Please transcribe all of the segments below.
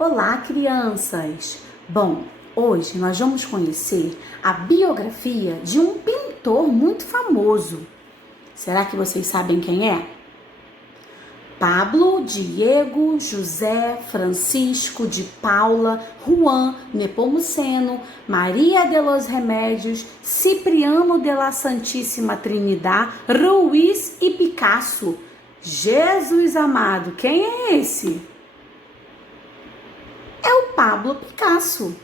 Olá, crianças! Bom, hoje nós vamos conhecer a biografia de um pintor muito famoso. Será que vocês sabem quem é? Pablo Diego José Francisco de Paula Juan Nepomuceno Maria de los Remédios Cipriano de la Santíssima Trinidad Ruiz e Picasso. Jesus amado, quem é esse? É o Pablo Picasso,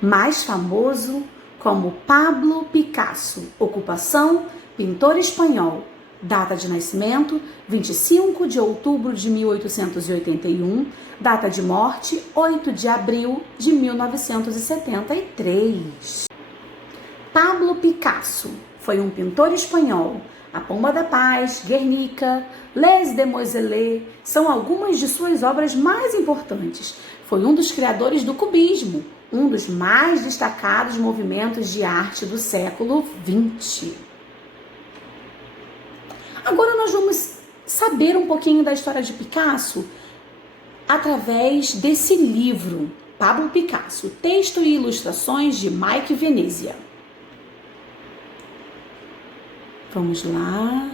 mais famoso como Pablo Picasso. Ocupação: pintor espanhol. Data de nascimento: 25 de outubro de 1881. Data de morte: 8 de abril de 1973. Pablo Picasso foi um pintor espanhol. A Pomba da Paz, Guernica, Les Demoiselles são algumas de suas obras mais importantes. Foi um dos criadores do cubismo, um dos mais destacados movimentos de arte do século XX. Agora nós vamos saber um pouquinho da história de Picasso através desse livro, Pablo Picasso, texto e ilustrações de Mike Venezia. Vamos lá.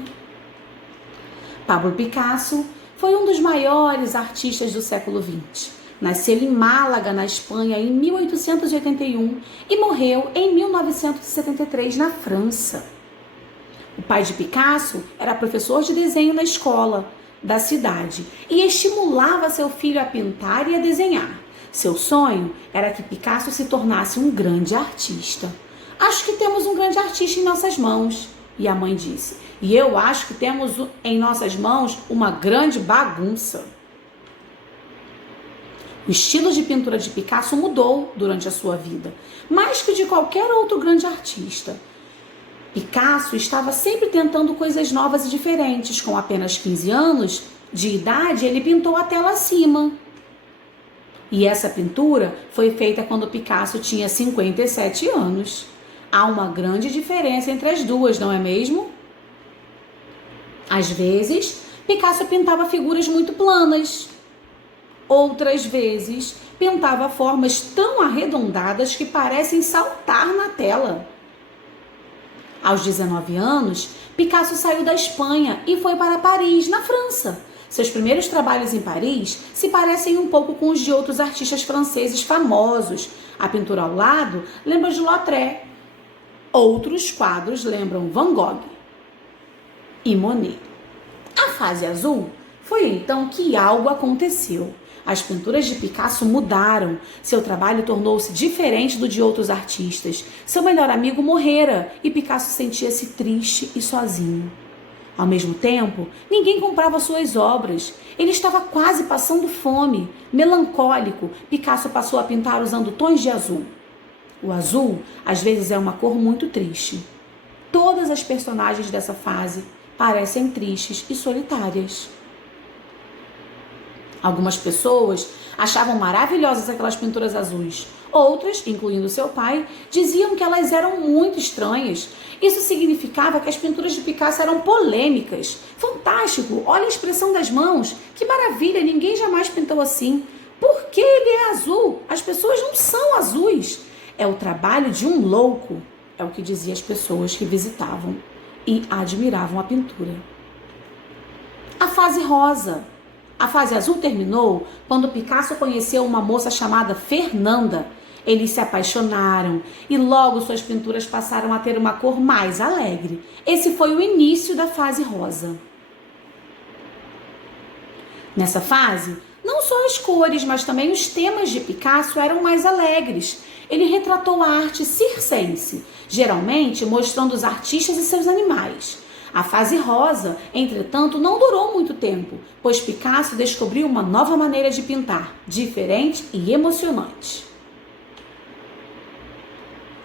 Pablo Picasso foi um dos maiores artistas do século XX. Nasceu em Málaga, na Espanha, em 1881 e morreu em 1973 na França. O pai de Picasso era professor de desenho na escola da cidade e estimulava seu filho a pintar e a desenhar. Seu sonho era que Picasso se tornasse um grande artista. Acho que temos um grande artista em nossas mãos. E a mãe disse: e eu acho que temos em nossas mãos uma grande bagunça. O estilo de pintura de Picasso mudou durante a sua vida, mais que o de qualquer outro grande artista. Picasso estava sempre tentando coisas novas e diferentes. Com apenas 15 anos de idade, ele pintou a tela acima. E essa pintura foi feita quando Picasso tinha 57 anos. Há uma grande diferença entre as duas, não é mesmo? Às vezes, Picasso pintava figuras muito planas. Outras vezes, pintava formas tão arredondadas que parecem saltar na tela. Aos 19 anos, Picasso saiu da Espanha e foi para Paris, na França. Seus primeiros trabalhos em Paris se parecem um pouco com os de outros artistas franceses famosos. A pintura ao lado lembra de Lautrec. Outros quadros lembram Van Gogh e Monet. A fase azul foi então que algo aconteceu. As pinturas de Picasso mudaram. Seu trabalho tornou-se diferente do de outros artistas. Seu melhor amigo morrera e Picasso sentia-se triste e sozinho. Ao mesmo tempo, ninguém comprava suas obras. Ele estava quase passando fome. Melancólico, Picasso passou a pintar usando tons de azul. O azul, às vezes, é uma cor muito triste. Todas as personagens dessa fase parecem tristes e solitárias. Algumas pessoas achavam maravilhosas aquelas pinturas azuis. Outras, incluindo seu pai, diziam que elas eram muito estranhas. Isso significava que as pinturas de Picasso eram polêmicas. Fantástico! Olha a expressão das mãos. Que maravilha! Ninguém jamais pintou assim. Por que ele é azul? As pessoas não são azuis. É o trabalho de um louco, é o que diziam as pessoas que visitavam e admiravam a pintura. A fase rosa. A fase azul terminou quando Picasso conheceu uma moça chamada Fernanda. Eles se apaixonaram e logo suas pinturas passaram a ter uma cor mais alegre. Esse foi o início da fase rosa. Nessa fase, não só as cores, mas também os temas de Picasso eram mais alegres. Ele retratou a arte circense, geralmente mostrando os artistas e seus animais. A fase rosa, entretanto, não durou muito tempo, pois Picasso descobriu uma nova maneira de pintar, diferente e emocionante.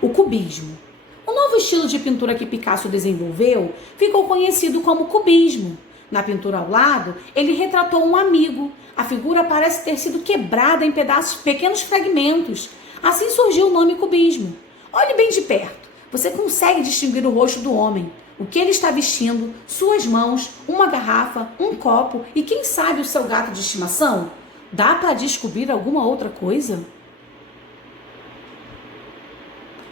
O cubismo. O novo estilo de pintura que Picasso desenvolveu ficou conhecido como cubismo. Na pintura ao lado, ele retratou um amigo. A figura parece ter sido quebrada em pequenos fragmentos. Assim surgiu o nome cubismo. Olhe bem de perto. Você consegue distinguir o rosto do homem, o que ele está vestindo, suas mãos, uma garrafa, um copo e quem sabe o seu gato de estimação? Dá para descobrir alguma outra coisa?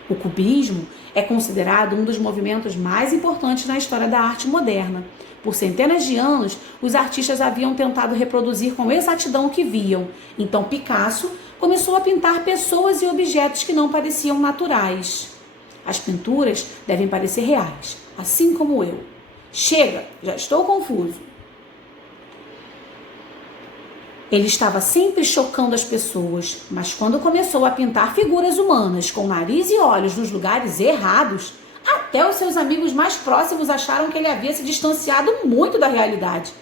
O cubismo é considerado um dos movimentos mais importantes na história da arte moderna. Por centenas de anos, os artistas haviam tentado reproduzir com exatidão o que viam. Então Picasso começou a pintar pessoas e objetos que não pareciam naturais. As pinturas devem parecer reais, assim como eu. Chega, já estou confuso. Ele estava sempre chocando as pessoas, mas quando começou a pintar figuras humanas com nariz e olhos nos lugares errados, até os seus amigos mais próximos acharam que ele havia se distanciado muito da realidade.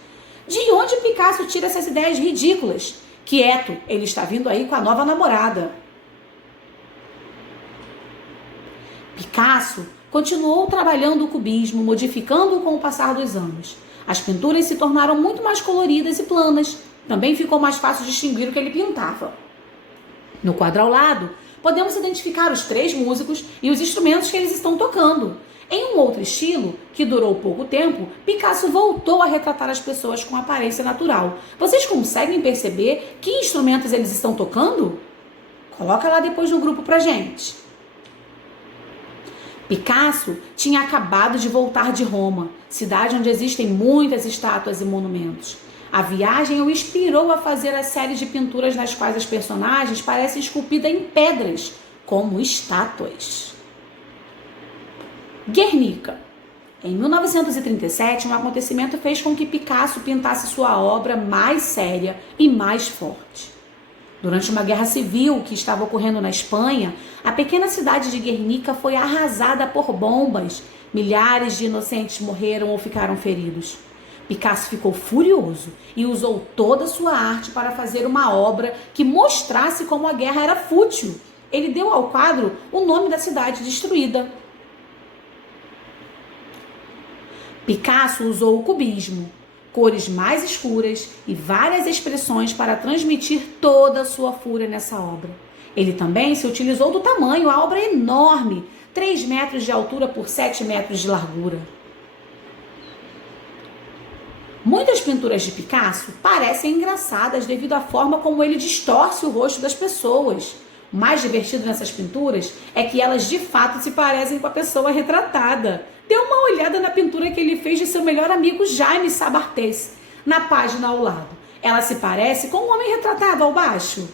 De onde Picasso tira essas ideias ridículas? Quieto, ele está vindo aí com a nova namorada. Picasso continuou trabalhando o cubismo, modificando-o com o passar dos anos. As pinturas se tornaram muito mais coloridas e planas. Também ficou mais fácil distinguir o que ele pintava. No quadro ao lado, podemos identificar os 3 músicos e os instrumentos que eles estão tocando. Em um outro estilo, que durou pouco tempo, Picasso voltou a retratar as pessoas com aparência natural. Vocês conseguem perceber que instrumentos eles estão tocando? Coloca lá depois no grupo pra gente. Picasso tinha acabado de voltar de Roma, cidade onde existem muitas estátuas e monumentos. A viagem o inspirou a fazer a série de pinturas nas quais as personagens parecem esculpidas em pedras, como estátuas. Guernica. Em 1937, um acontecimento fez com que Picasso pintasse sua obra mais séria e mais forte. Durante uma guerra civil que estava ocorrendo na Espanha, a pequena cidade de Guernica foi arrasada por bombas. Milhares de inocentes morreram ou ficaram feridos. Picasso ficou furioso e usou toda a sua arte para fazer uma obra que mostrasse como a guerra era fútil. Ele deu ao quadro o nome da cidade destruída. Picasso usou o cubismo, cores mais escuras e várias expressões para transmitir toda a sua fúria nessa obra. Ele também se utilizou do tamanho, a obra é enorme, 3 metros de altura por 7 metros de largura. Muitas pinturas de Picasso parecem engraçadas devido à forma como ele distorce o rosto das pessoas. O mais divertido nessas pinturas é que elas de fato se parecem com a pessoa retratada. Dê uma olhada na pintura que ele fez de seu melhor amigo Jaime Sabartés, na página ao lado. Ela se parece com um homem retratado ao baixo.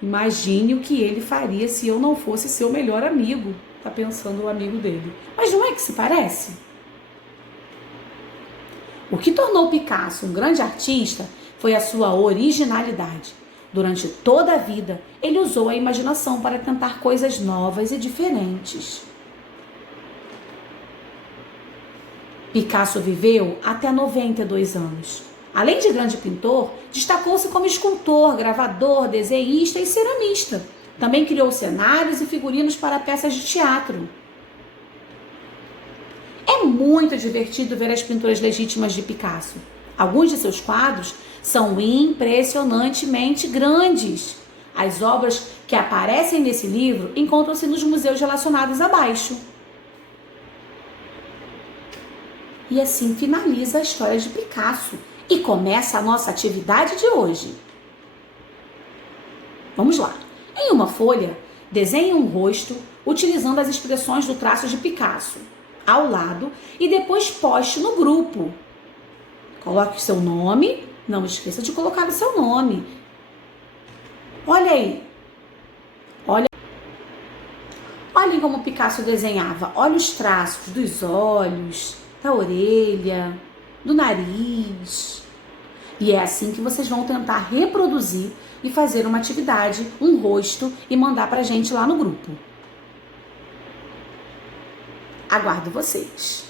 Imagine o que ele faria se eu não fosse seu melhor amigo, tá pensando o amigo dele. Mas não é que se parece? O que tornou Picasso um grande artista foi a sua originalidade. Durante toda a vida, ele usou a imaginação para tentar coisas novas e diferentes. Picasso viveu até 92 anos. Além de grande pintor, destacou-se como escultor, gravador, desenhista e ceramista. Também criou cenários e figurinos para peças de teatro. É muito divertido ver as pinturas legítimas de Picasso. Alguns de seus quadros são impressionantemente grandes. As obras que aparecem nesse livro encontram-se nos museus relacionados abaixo. E assim finaliza a história de Picasso e começa a nossa atividade de hoje. Vamos lá. Em uma folha, desenhe um rosto utilizando as expressões do traço de Picasso ao lado e depois poste no grupo. Coloque o seu nome, não esqueça de colocar o seu nome. Olha aí. Olhem como Picasso desenhava. Olha os traços dos olhos, da orelha, do nariz. E é assim que vocês vão tentar reproduzir e fazer uma atividade, um rosto e mandar pra gente lá no grupo. Aguardo vocês.